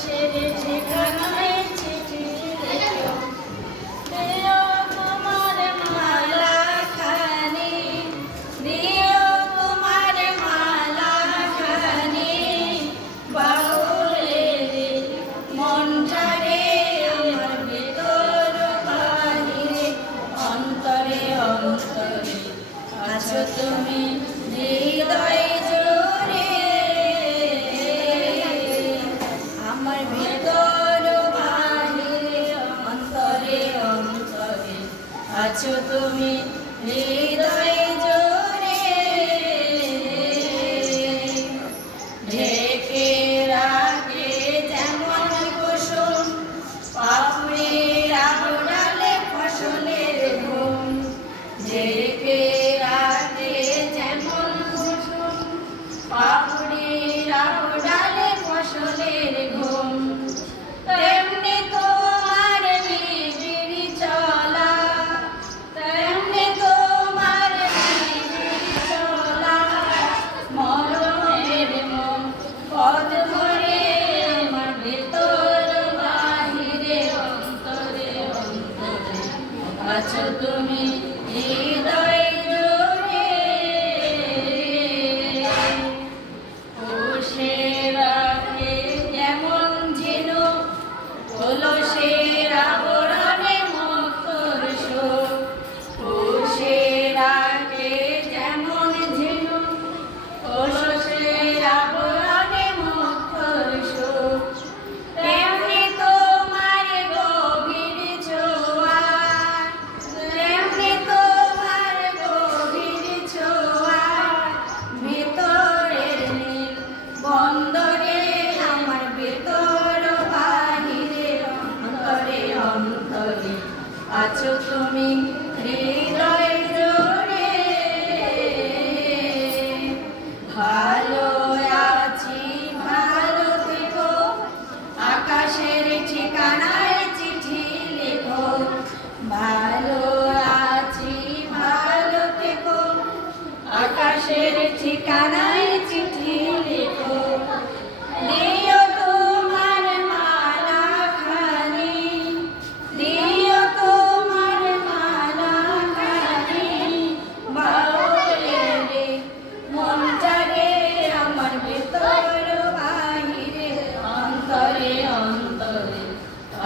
আকাশের ঠিকানায় চিঠি লিখো, দিও তোমার মালাখানি, দিও তোমার মালাখানি, বাউলে রে মনটারে আমার ভেতর বাহিরে, অন্তরে অন্তরে আছো তুমি হৃদয় জুড়ে, আমার ভেতর বাহিরে অন্তরে অন্তরে আছো তুমি হৃদয় জুড়ে। ঢেকে রাখে যেমন কুসুম পাপড়ির আড়ালে ফসলের ঘুম, ঢেকে রাখে যেমন কুসুম পাপড়ির আড়ালে ফসলের ঘুম, তেমনি তোমার নিবিড় চলা, তেমনি তোমার নিবিড় চলা, মরণের পথ ধরে আমার ভেতর বাহিরে অন্তরে অন্তরে আছো তুমি হৃদয় জুড়ে। কোষে রাখে যেমন ঝিনুক কলসের আবরণে মুক্তোর শোক, কোষে রাখে যেমন ঝিনুক কলসের আবরণে মুক্তোর শোক, তেমনি তোমার গভীর ছোঁয়া, তেমনি তোমার গভীর ছোঁয়া, ভিতরের নীল বন্দরে আমার ভেতর বাহিরে অন্তরে অন্তরে আছো তুমি হৃদয় জুড়ে। ভালো আছি ভালো থেকো, আকাশের ঠিকানায় চিঠি লেখো, ভালো আছি ভালো থেকো, আকাশের ঠিকানায় চিঠি লেখো, দিও তোমার মালাখানি, দিও তোমার মালাখানি, বাউলে রে মনটারে আমার ভেতর বাহিরে অন্তরে অন্তরে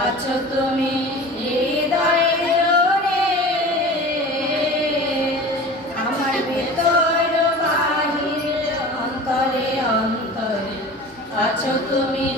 আছো তুমি হৃদয় জুড়ে, আমার ভেতর বাহিরে অন্তরে অন্তরে আছো তুমি।